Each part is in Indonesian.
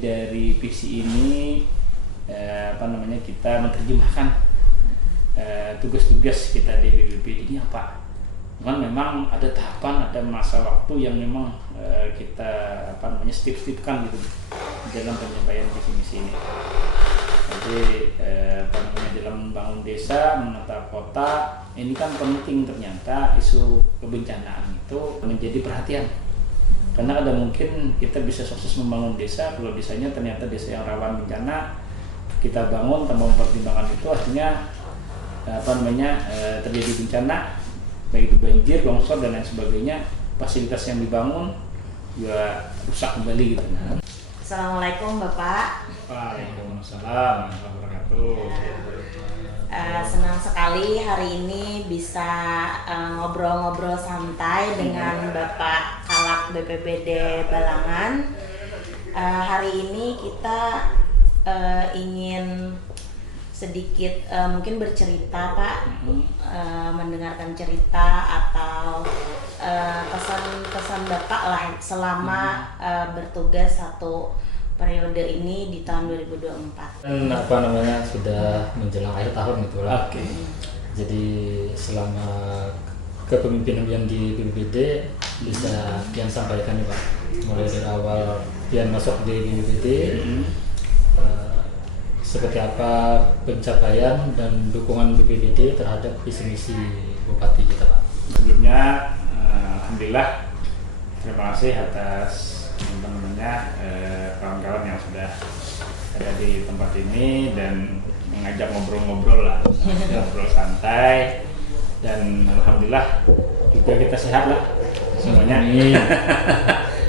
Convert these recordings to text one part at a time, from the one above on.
dari visi ini kita menerjemahkan tugas-tugas kita di BPBD ini apa. Cuman memang ada tahapan, ada masa waktu yang memang kita step-stepkan gitu dalam penyampaian visi misi ini. Jadi dalam membangun desa, menata kota, ini kan penting ternyata isu kebencanaan itu menjadi perhatian. Karena ada mungkin kita bisa sukses membangun desa kalau desanya ternyata desa yang rawan bencana, kita bangun tanpa mempertimbangkan itu artinya terjadi bencana, baik itu banjir, longsor dan lain sebagainya, fasilitas yang dibangun juga rusak kembali gitu. Assalamualaikum Bapak. Waalaikumsalam warahmatullahi wabarakatuh. Senang sekali hari ini bisa ngobrol-ngobrol santai dengan Bapak Kalak BPBD Balangan. Hari ini kita ingin sedikit mungkin bercerita Pak, mendengarkan cerita atau pesan-pesan Bapak lah selama bertugas satu periode ini di tahun 2024. Sudah menjelang akhir tahun gitu lah. Oke. Jadi selama kepemimpinan Pian di BPBD bisa Pian sampaikan nih Pak, mulai dari awal Pian masuk di BPBD, seperti apa pencapaian dan dukungan BPBD terhadap visi misi Bupati kita Pak. Sebelumnya alhamdulillah terima kasih atas kawan-kawan yang sudah ada di tempat ini dan mengajak ngobrol-ngobrol lah, ngobrol santai, dan alhamdulillah juga kita sehat lah semuanya.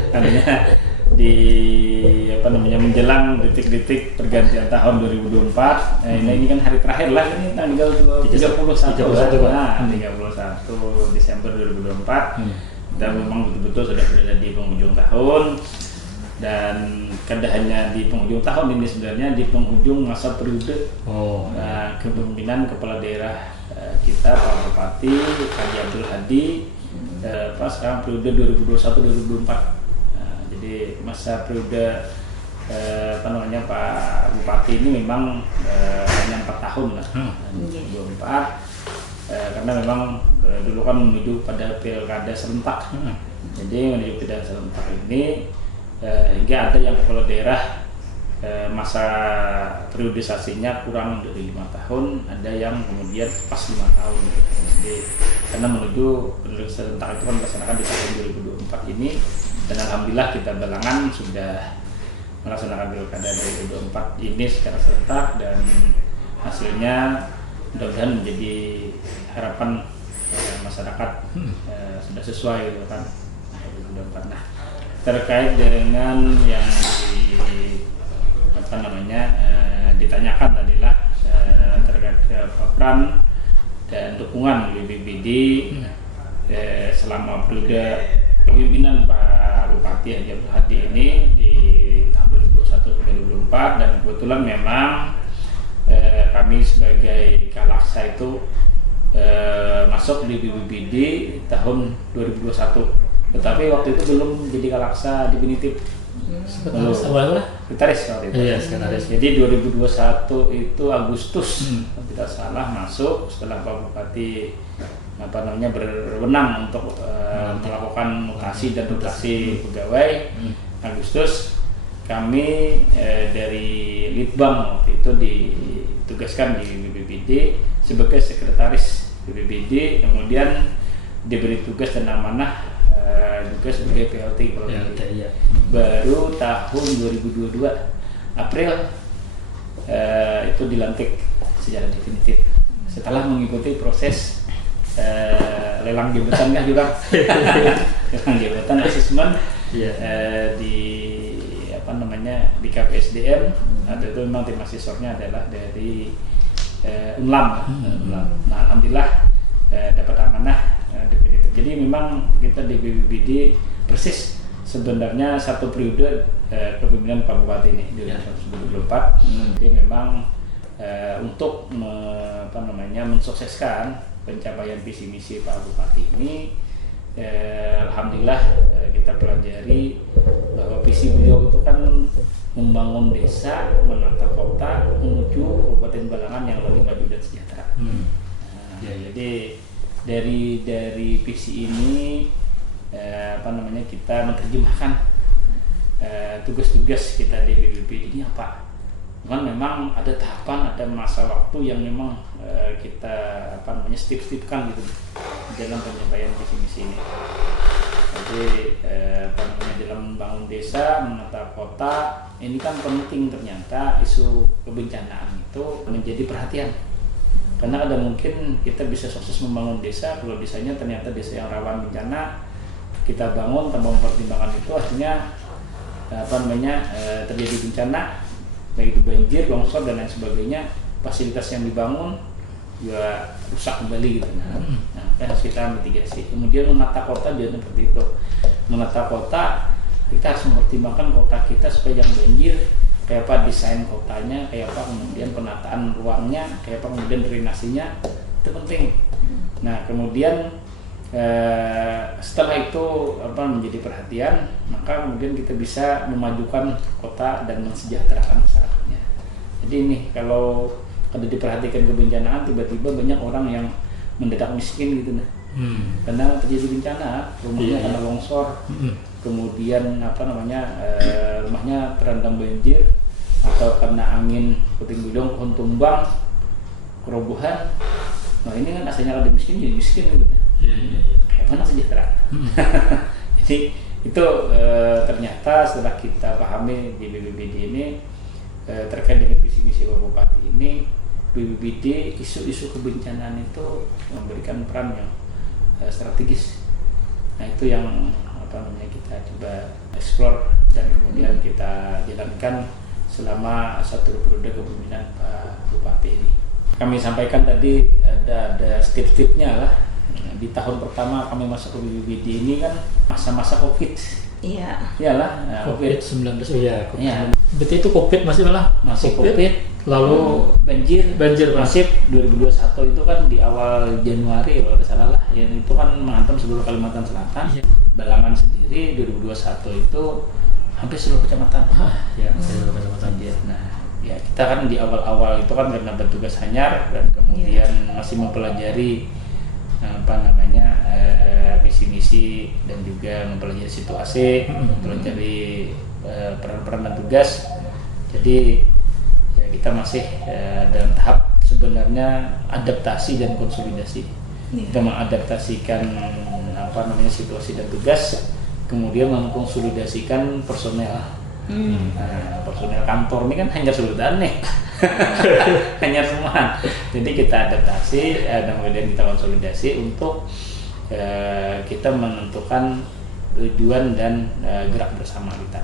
Artinya di menjelang detik-detik pergantian tahun 2024. Ini kan hari terakhir lah, ini tanggal 31 Desember 2024. Kita memang betul-betul sudah berada di penghujung tahun, dan kada hanya di penghujung tahun ini, sebenarnya di penghujung masa periode kepemimpinan kepala daerah kita Pak Bupati Haji Abdul Hadi sekarang periode 2021-2024. Jadi masa periode Pak Bupati ini memang hanya 4 tahun lah, 2024. Karena memang dulu kan menuju pada pilkada serentak. Jadi menuju pilkada serentak ini hingga ada yang kepala daerah masa periodisasinya kurang dari 5 tahun, ada yang kemudian pas 5 tahun. Jadi karena menuju pilkada serentak itu kan dilaksanakan di tahun 2024 ini, dan alhamdulillah kita Balangan sudah melaksanakan pilkada 2024 ini secara serentak, dan hasilnya mudah-mudahan menjadi harapan masyarakat sudah sesuai gitu kan. Nah, terkait dengan yang ditanyakan tadilah terkait peran dan dukungan BPBD selama periode kepemimpinan Pak Bupati Haji Abdul Hadi ini di tahun 2021-2024, dan kebetulan memang kami sebagai Kalaksa itu masuk di BPBD tahun 2021, tetapi waktu itu belum jadi Kalaksa definitif. Sekretaris waktu itu. Iya, sekretaris. Jadi 2021 itu Agustus, tidak salah, masuk setelah Pak Bupati berwenang untuk melakukan mutasi dan rotasi pegawai. Agustus kami dari Litbang waktu itu ditugaskan di BPBD sebagai sekretaris BPBD, kemudian diberi tugas dan amanah juga sebagai PLT. Iya. Baru tahun 2022 April itu dilantik secara definitif setelah mengikuti proses lelang jabatan kan juga. Lelang jabatan asesmen di di KPSDM. Atau itu memang tim asisornya adalah dari Unlam. Nah, alhamdulillah dapat amanah definitif. Jadi memang kita di BPBD persis sebenarnya satu periode kepemimpinan Pak Bupati ini 2024. Jadi memang untuk mensukseskan pencapaian visi misi Pak Bupati ini, alhamdulillah kita pelajari bahwa visi beliau itu kan membangun desa, menata kota menuju Kabupaten Balangan yang lebih maju dan sejahtera. Jadi dari visi ini kita menerjemahkan tugas-tugas kita di BPBD ini apa. Cuman memang ada tahapan, ada masa waktu yang memang kita step-stepkan gitu dalam penyampaian visi misi ini. Jadi dalam membangun desa, menata kota ini kan penting, ternyata isu kebencanaan itu menjadi perhatian. Karena ada mungkin kita bisa sukses membangun desa kalau desanya ternyata desa yang rawan bencana, kita bangun tanpa mempertimbangkan itu, akhirnya terjadi bencana, baik itu banjir, longsor dan lain sebagainya, fasilitas yang dibangun juga rusak kembali gitu. Harus kita mitigasi. Kemudian menata kota juga seperti itu. Menata kota, kita harus mempertimbangkan kota kita supaya jangan banjir, kayak apa desain kotanya, kayak apa kemudian penataan ruangnya, kayak apa kemudian drainasinya, itu penting. Nah kemudian setelah itu menjadi perhatian, maka kemudian kita bisa memajukan kota dan mensejahterakan masyarakatnya. Jadi ini kalau diperhatikan kebencanaan, tiba-tiba banyak orang yang mendadak miskin gitu karena terjadi bencana, rumahnya kena longsor, kemudian rumahnya terendam banjir atau karena angin puting beliung, pohon tumbang, kerobohan. Nah ini kan asalnya ada miskin jadi miskin gitu. Kayak mana sejahtera. Jadi itu ternyata setelah kita pahami di BPBD ini terkait dengan visi misi Bupati ini, BPBD isu-isu kebencanaan itu memberikan peran yang strategis. Nah itu yang kita coba explore dan kemudian kita jalankan selama satu periode kepemimpinan Pak Bupati ini. Kami sampaikan tadi ada step-stepnya lah. Di tahun pertama kami masuk ke BPBD ini kan masa-masa COVID. Iya. Iyalah, COVID-19. Iya. Iya. Berarti itu COVID masih COVID. Lalu banjir masif 2021 itu kan di awal Januari kalau tidak salah lah. Yang itu kan menghantam seluruh Kalimantan Selatan. Iya. Balangan sendiri 2021 itu hampir seluruh kecamatan. Seluruh kecamatan. Nah, ya kita kan di awal-awal itu kan karena bertugas hanyar dan kemudian masih mempelajari visi misi dan juga mempelajari situasi, mempelajari peran-peran dan tugas. Jadi ya kita masih dalam tahap sebenarnya adaptasi dan konsolidasi. Kita mengadaptasikan situasi dan tugas, kemudian mengkonsolidasikan personel. Personel kantor ini kan hanya seluruhan nih. Hanya semua. Jadi kita adaptasi dan kemudian kita konsolidasi untuk kita menentukan tujuan dan gerak bersama kita.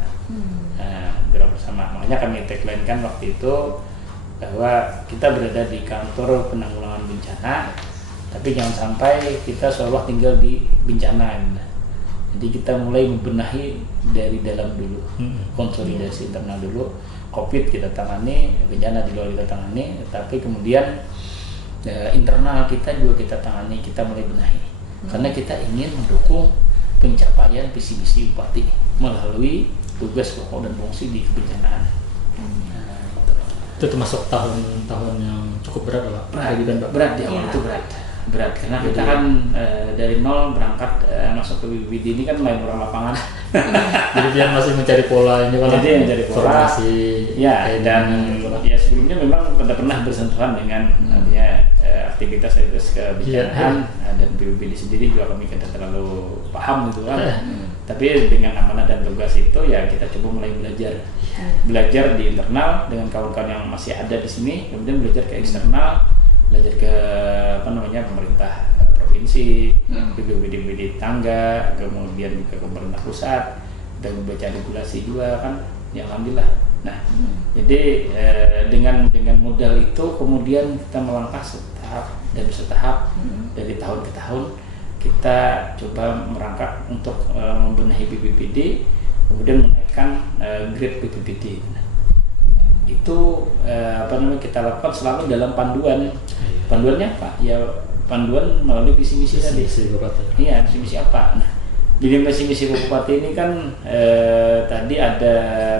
Gerak bersama. Makanya kami tagline kan waktu itu bahwa kita berada di kantor penanggulangan bencana, tapi jangan sampai kita seolah tinggal di bencana. Jadi kita mulai membenahi dari dalam dulu, konsolidasi internal dulu. COVID kita tangani, bencana di luar kita tangani, tapi kemudian internal kita juga kita tangani, kita mulai benahi. Karena kita ingin mendukung pencapaian visi misi Bupati melalui tugas pokok dan fungsi di kebencanaan. Itu termasuk tahun-tahun yang cukup berat Pak? Berat di awal itu berat karena kita kan dari nol berangkat masuk ke BPBD ini kan main orang lapangan. Jadi dia masih mencari pola ini Pak. Jadi mencari pola. Dan sebelumnya memang pernah bersentuhan dengan aktivitas kebencanaan dan BPBD sendiri juga kami tidak terlalu paham gitu kan. Tapi dengan amanah dan tugas itu ya kita coba mulai belajar di internal dengan kawan-kawan yang masih ada di sini, kemudian belajar ke eksternal, belajar ke pemerintah provinsi, BPBD tangga, kemudian juga ke pemerintah pusat, kita membaca regulasi juga kan, ya alhamdulillah. Nah, jadi dengan modal itu kemudian kita melangkah setahap dari tahun ke tahun kita coba merangkak untuk membenahi BPBD, kemudian menaikkan grade BPBD. Itu kita lakukan selalu dalam panduannya apa? Ya panduan melalui visi misi tadi. Iya, visi misi apa? Nah, Jadi misi Bupati ini kan tadi ada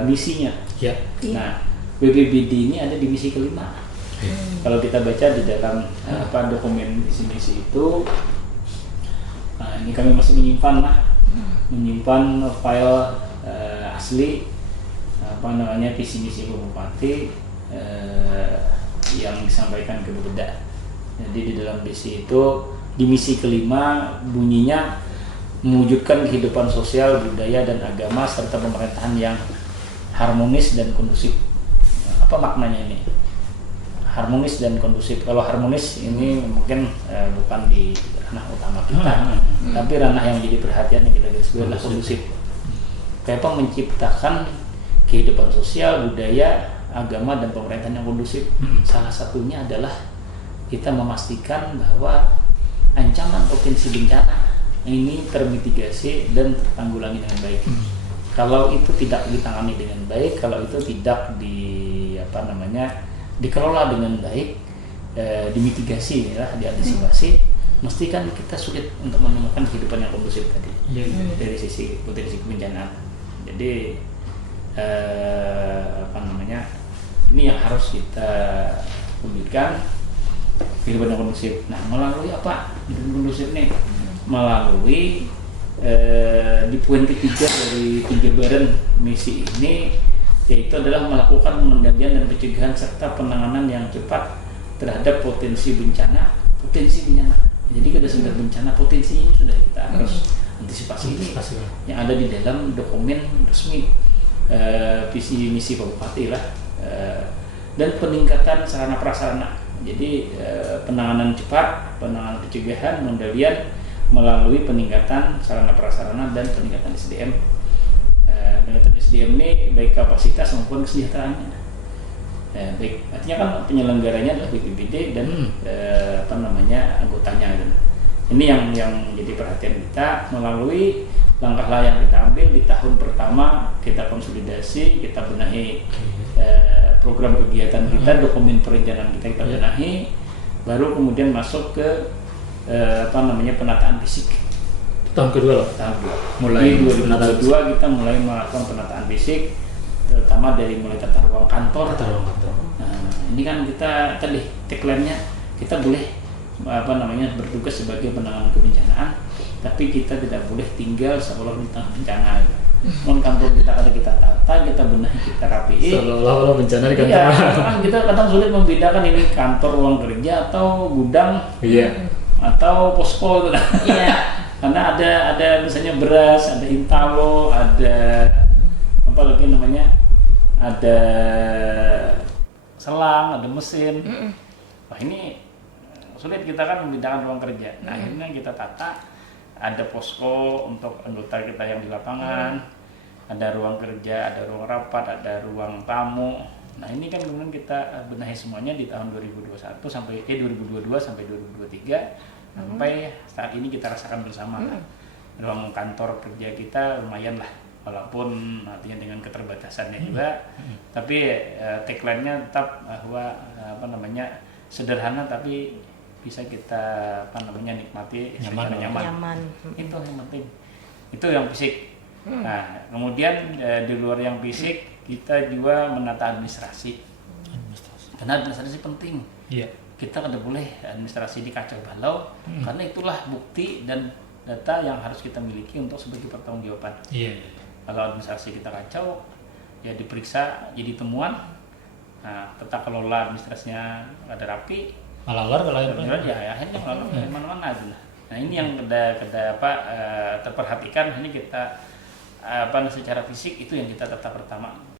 misinya. Ya. Nah, BPBD ini ada di misi kelima. Kalau kita baca di dalam dokumen misi itu, nah ini kami masih menyimpan file asli visi misi Bupati yang disampaikan ke Bupeda. Jadi di dalam misi itu, di misi kelima bunyinya mewujudkan kehidupan sosial, budaya dan agama serta pemerintahan yang harmonis dan kondusif. Apa maknanya ini? Harmonis dan kondusif. Kalau harmonis ini mungkin bukan di ranah utama kita, tapi ranah yang jadi perhatian yang kita garis bawahi adalah kondusif. Kayak apa? Menciptakan kehidupan sosial, budaya, agama dan pemerintahan yang kondusif. Salah satunya adalah kita memastikan bahwa ancaman potensi bencana ini termitigasi dan tertanggulangi dengan baik. Kalau itu tidak ditangani dengan baik, kalau itu tidak dikelola dengan baik, dimitigasi ya, diantisipasi, mesti kan kita sulit untuk menemukan kehidupan yang kondusif tadi dari sisi potensi kebencanaan. Jadi ini yang harus kita wujudkan, kehidupan yang kondusif. Nah, melalui apa kehidupan kondusif nih? Melalui di poin ketiga dari penjabaran misi ini, yaitu adalah melakukan pengendalian dan pencegahan serta penanganan yang cepat terhadap potensi bencana. Jadi kada sudah bencana, potensinya sudah kita harus antisipasi ini yang ada di dalam dokumen resmi visi misi Pak Bupati lah, dan peningkatan sarana prasarana. Jadi penanganan cepat, penanganan pencegahan, pengendalian melalui peningkatan sarana prasarana dan peningkatan SDM. Peningkatan SDM ini baik kapasitas maupun kesejahteraannya. Baik, artinya kan penyelenggaranya adalah BPBD dan anggotanya. Ini yang jadi perhatian kita melalui langkah yang kita ambil di tahun pertama. Kita konsolidasi, kita benahi program kegiatan kita, dokumen perencanaan kita benahi, baru kemudian masuk ke penataan fisik. Tahun kedua loh. Mulai 2022 kita mulai melakukan penataan fisik, terutama dari mulai tata ruang kantor. Nah, ini kan kita tadi tagline-nya, kita boleh bertugas sebagai penanganan kebencanaan, tapi kita tidak boleh tinggal seolah di tengah bencana. Kantor kita ada kita tata, kita benahi, kita rapiin. Seolah-olah bencana di kantor. Iya, kan kita kadang sulit membedakan ini kantor ruang kerja atau gudang, atau posko itu. Karena ada misalnya beras, ada intalo, ada ada selang, ada mesin. Wah, ini sulit kita kan membedakan ruang kerja. Nah, akhirnya kita tata, ada posko untuk anggota kita yang di lapangan, ada ruang kerja, ada ruang rapat, ada ruang tamu. Nah, ini kan kemudian kita benahi semuanya di tahun 2022 sampai 2023 sampai saat ini kita rasakan bersama. Ruang kantor kerja kita lumayan lah, walaupun artinya dengan keterbatasannya juga, tapi tagline-nya tetap bahwa sederhana tapi bisa kita nikmati secara nyaman. Itu yang penting. Itu yang fisik. Nah, kemudian di luar yang fisik kita juga menata administrasi. Karena administrasi penting. Kita tidak boleh administrasi dikacau balau, karena itulah bukti dan data yang harus kita miliki untuk sebagai pertanggungjawaban. Kalau administrasi kita kacau, ya diperiksa jadi temuan. Nah, tata kelola administrasinya ada rapi, malalor kalau akhirnya malalor mana-mana aja. Nah, ini yang terperhatikan. Ini kita secara fisik itu yang kita tetap pertama.